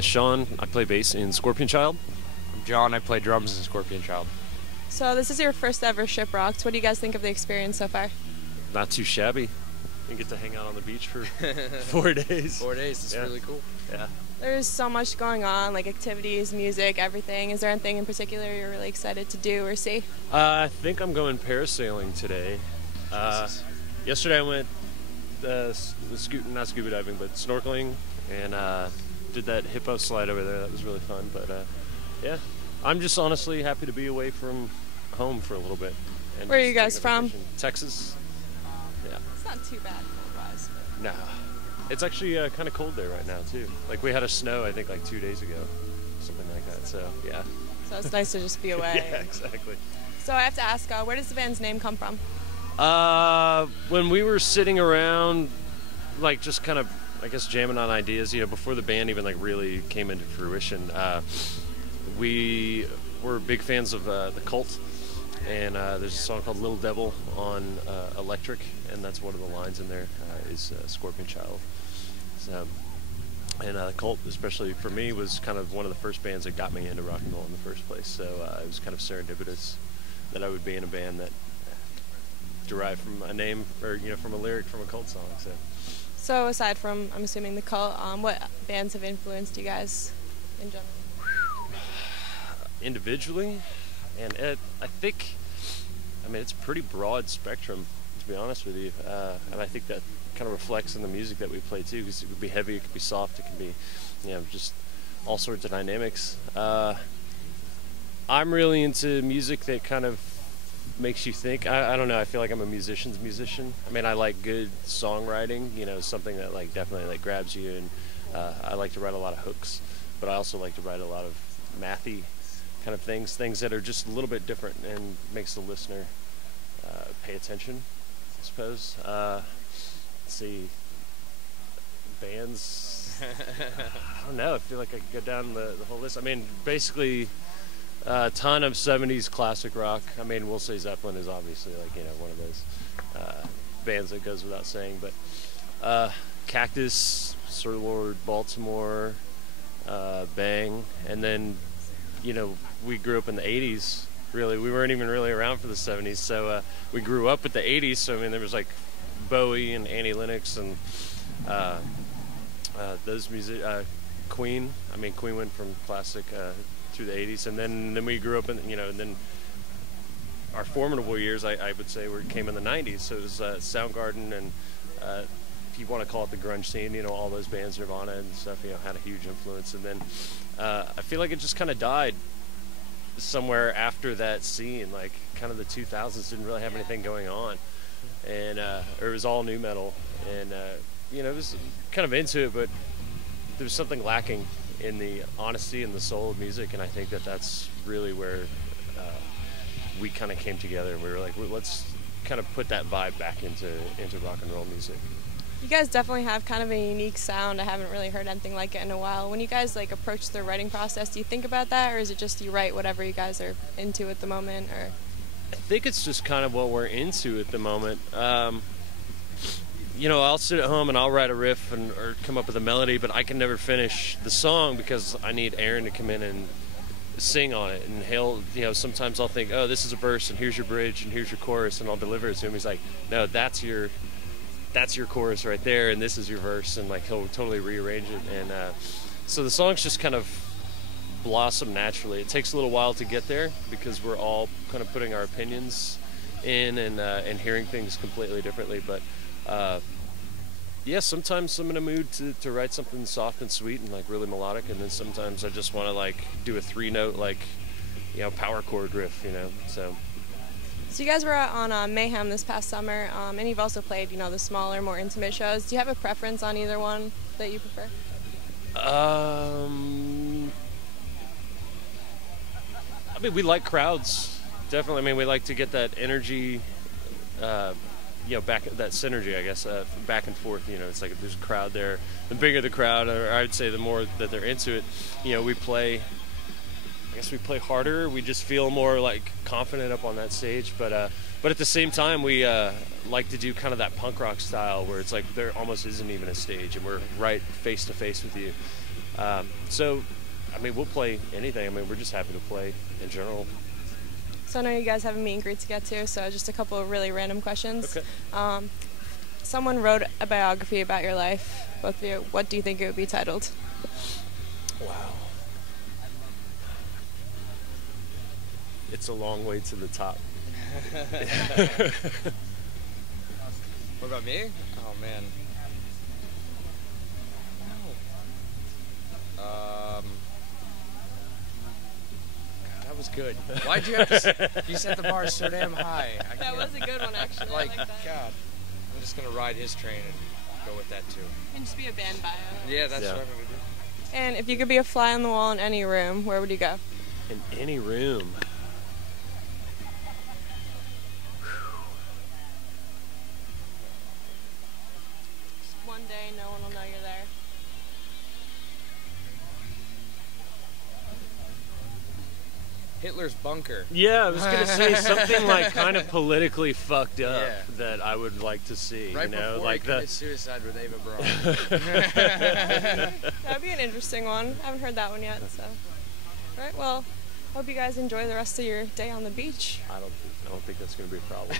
Sean, I play bass in Scorpion Child. I'm John, I play drums in Scorpion Child. So this is your first ever ShipRocked. What do you guys think of the experience so far? Not too shabby. You get to hang out on the beach for 4 days. 4 days, it's really cool. Yeah. There's so much going on, like activities, music, everything. Is there anything in particular you're really excited to do or see? I think I'm going parasailing today. Yesterday I went not scuba diving, but snorkeling, and did that hippo slide over there. That was really fun. But yeah, I'm just honestly happy to be away from home for a little bit. And where are you guys from? Texas. Yeah. It's not too bad cold-wise. No. It's actually kind of cold there right now, too. Like, we had a snow, I think, like 2 days ago. Something like that, so, yeah. So it's nice to just be away. Yeah, exactly. So I have to ask, where does the band's name come from? When we were sitting around, like, just kind of, I guess, jamming on ideas, you know, before the band even, like, really came into fruition, we were big fans of The Cult. And there's a song called Little Devil on Electric, and that's one of the lines in there is Scorpion Child. So, and Cult, especially for me, was kind of one of the first bands that got me into rock and roll in the first place. So it was kind of serendipitous that I would be in a band that derived from a name, or, you know, from a lyric from a Cult song. So aside from, I'm assuming, The Cult, what bands have influenced you guys in general? Individually? And I think, I mean, it's a pretty broad spectrum, to be honest with you. And I think that kind of reflects in the music that we play, too, because it could be heavy, it could be soft, it can be, you know, just all sorts of dynamics. I'm really into music that kind of makes you think. I don't know, I feel like I'm a musician's musician. I mean, I like good songwriting, you know, something that, like, definitely, like, grabs you. And I like to write a lot of hooks, but I also like to write a lot of mathy kind of things that are just a little bit different and makes the listener pay attention, I suppose. Let's see, bands, I don't know, I feel like I could go down the whole list. I mean, basically a ton of 70s classic rock. I mean, we'll say Zeppelin is obviously, like, you know, one of those bands that goes without saying, but Cactus, Sir Lord, Baltimore, Bang, and then, you know, we grew up in the 80s, really. We weren't even really around for the 70s, so we grew up with the 80s, so, I mean, there was, like, Bowie and Annie Lennox and those music, Queen. I mean, Queen went from classic through the 80s, and then we grew up in, you know, and then our formidable years, I would say, came in the 90s, so it was Soundgarden and, if you want to call it the grunge scene, you know, all those bands, Nirvana and stuff, you know, had a huge influence, and then I feel like it just kind of died somewhere after that scene, like kind of the 2000s didn't really have anything going on, and or it was all new metal, and you know, it was kind of into it, but there was something lacking in the honesty and the soul of music, and I think that that's really where we kind of came together, and we were like, well, let's kind of put that vibe back into rock and roll music. You guys definitely have kind of a unique sound. I haven't really heard anything like it in a while. When you guys, like, approach the writing process, do you think about that, or is it just you write whatever you guys are into at the moment? Or I think it's just kind of what we're into at the moment. You know, I'll sit at home and I'll write a riff or come up with a melody, but I can never finish the song because I need Aaron to come in and sing on it, and he'll, you know, sometimes I'll think, oh, this is a verse and here's your bridge and here's your chorus, and I'll deliver it to him. He's like, no, that's your chorus right there, and this is your verse, and, like, he'll totally rearrange it, and so the songs just kind of blossom naturally. It takes a little while to get there because we're all kind of putting our opinions in and hearing things completely differently, but yeah, sometimes I'm in a mood to write something soft and sweet and, like, really melodic, and then sometimes I just want to, like, do a 3-note, like, you know, power chord riff, you know, so you guys were out on Mayhem this past summer, and you've also played, you know, the smaller, more intimate shows. Do you have a preference on either one that you prefer? I mean, we like crowds, definitely. I mean, we like to get that energy, you know, back, that synergy, I guess, back and forth. You know, it's like if there's a crowd there, the bigger the crowd, or I would say the more that they're into it, you know, we play harder. We just feel more, like, confident up on that stage. But But at the same time, we like to do kind of that punk rock style where it's like there almost isn't even a stage, and we're right face to face with you. So, I mean, we'll play anything. I mean, we're just happy to play in general. So I know you guys have a meet and greet to get to, so just a couple of really random questions. Okay. Someone wrote a biography about your life, both of you. What do you think it would be titled? Wow. It's a long way to the top. What about me? Oh man. God, that was good. Why'd you have to? You set the bar so damn high. That was a good one, actually. Like, I like that. God, I'm just gonna ride his train and go with that too. And just be a band bio. Yeah, that's what I'm gonna do. And if you could be a fly on the wall in any room, where would you go? In any room. Just one day, no one will know you're there. Hitler's bunker. Yeah, I was gonna say something like kind of politically fucked up Yeah. that I would like to see. Right you know, before like he the committed suicide with Ava Braun. That would be an interesting one. I haven't heard that one yet, so. All right, well, hope you guys enjoy the rest of your day on the beach. I don't think that's gonna be a problem.